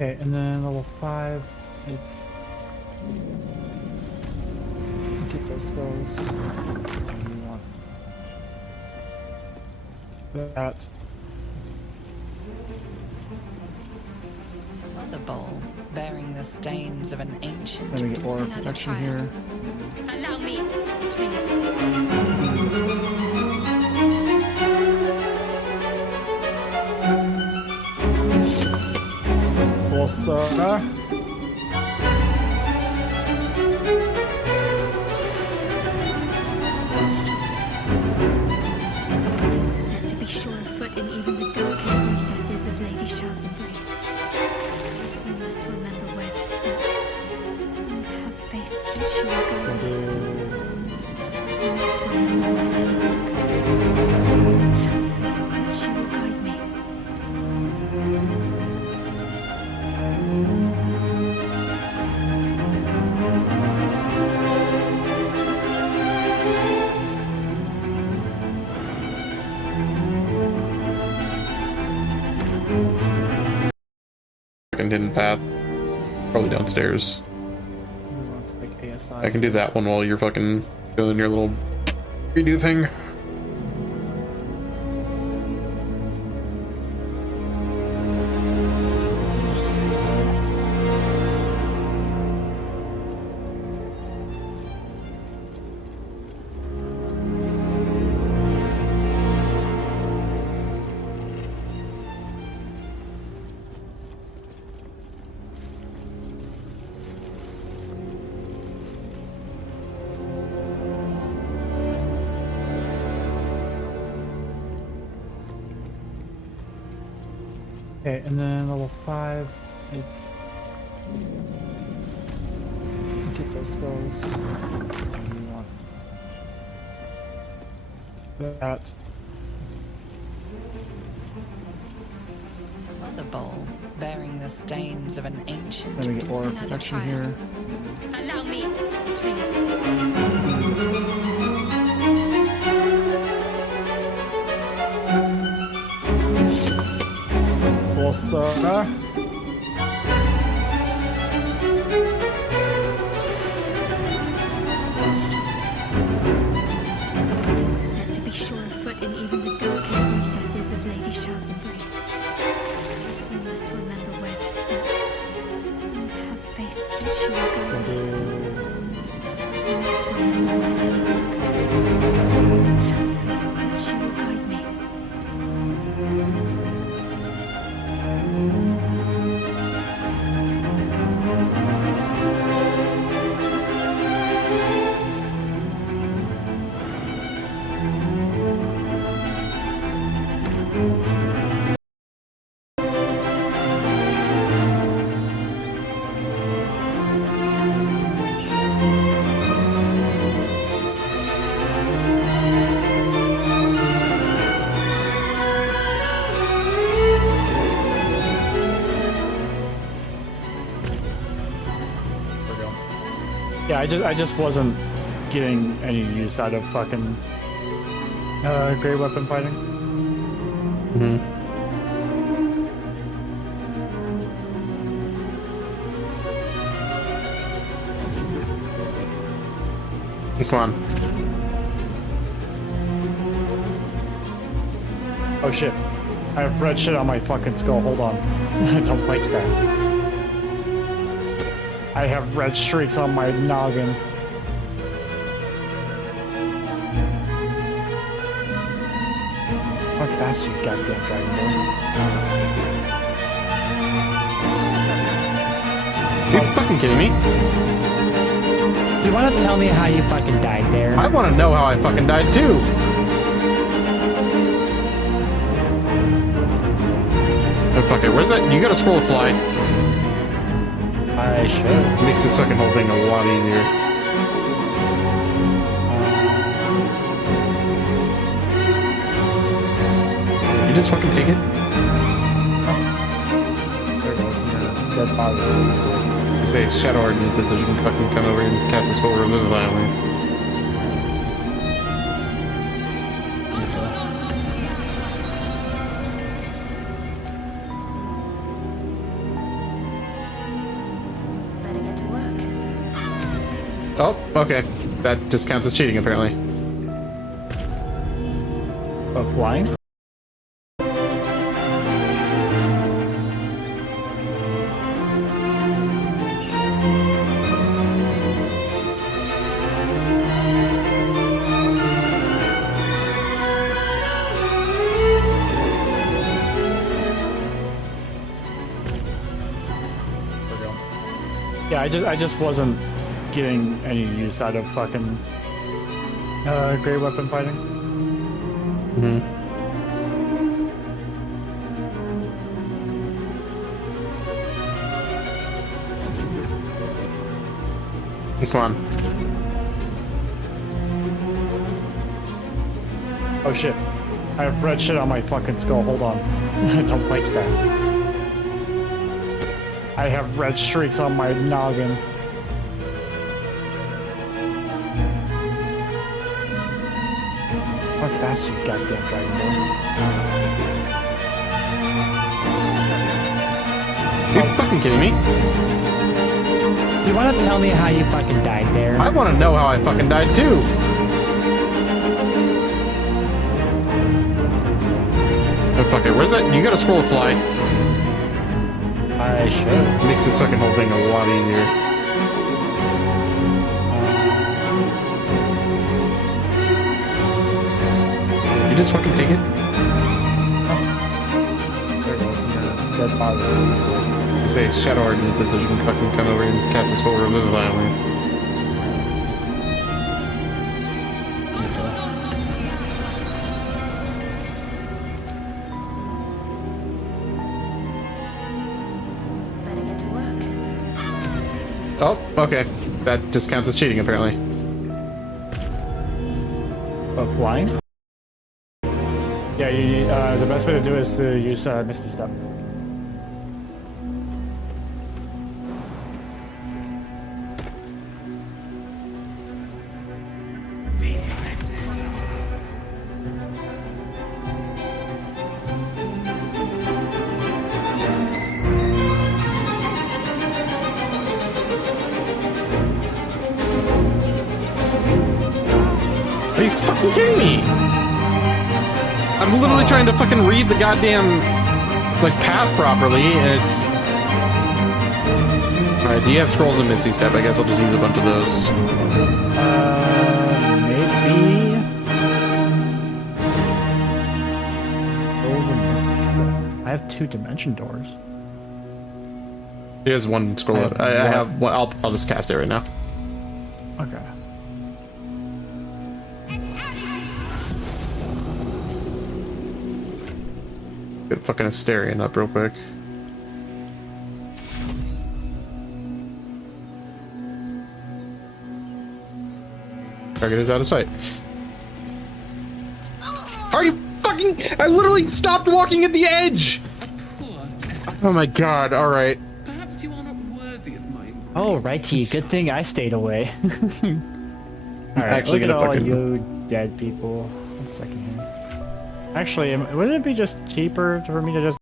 Okay, and then level 5, it's... Get those spells. You want that. The bowl bearing the stains of an ancient. Let me get more Another protection trial. here. Allow me, please. Closer. Said to be sure of foot in even the darkest recesses of Lady Shah's embrace. We must remember where to step and have faith that she will guide me. We must remember where to step and have faith that she will guide me. Fucking hidden path. Probably downstairs. We want to take ASI. I can do that one while you're fucking doing your little redo thing. Just ASI. Okay, and then level 5, it's... Get those spells. You want that. The bowl bearing the stains of an ancient. Let me get more Another protection trial. here. Allow me, please. Closer. Said to be sure of foot in even the darkest recesses of Lady Shah's embrace. We must remember where to step and have faith that she will guide me. We must remember where to step and have faith that she will guide me. There we go. Yeah, I just wasn't getting any use out of fucking great weapon fighting. Come on. Oh shit. I have red shit on my fucking skull. Hold on. Don't like that. I have red streaks on my noggin. Fuck fast, you goddamn dragonborn. Are you fucking kidding me? You want to tell me how you fucking died there? I want to know how I fucking died too. Oh, fuck it. Where's that? You gotta scroll to fly. I should. It makes this fucking whole thing a lot easier. You just fucking take it? There goes your dead body. You say Shadow Ardent so you can fucking come over and cast a spell remove violently. Oh, okay. That just counts as cheating, apparently. Of flying? Yeah, I just wasn't getting any use out of fucking great weapon fighting. Come on. Oh shit. I have red shit on my fucking skull. Hold on. I don't like that. I have red streaks on my noggin. Fuck fast, you goddamn dragon boy. Are you fucking kidding me? You want to tell me how you fucking died there? I want to know how I fucking died too. Oh, fuck it. Where's that? You gotta scroll to fly. I should. Makes this fucking whole thing a lot easier. You just fucking take it? There you go. Dead body. You say Shadow Ardent says you can fucking come over and cast a spell Revivify on me. Better get to work. Oh, okay. That just counts as cheating, apparently. Of flying? Yeah, the best way to do it is to use Misty Step. Are you fucking kidding me? I'm literally trying to fucking read the goddamn, like, path properly, and it's... Alright, do you have scrolls and Misty Step? I guess I'll just use a bunch of those. Maybe. Scrolls and Misty Step. I have 2 dimension doors. He has one scroll. I have one. I'll just cast it right now. Okay. Get fucking Asterion up real quick. Target is out of sight. Are you fucking... I literally stopped walking at the edge! Oh my god, alright. Perhaps you are not worthy of my embrace. Oh, righty. Good thing I stayed away. Alright, Actually look at gonna all fucking- you dead people. 1 second here. Actually, wouldn't it be just cheaper for me to just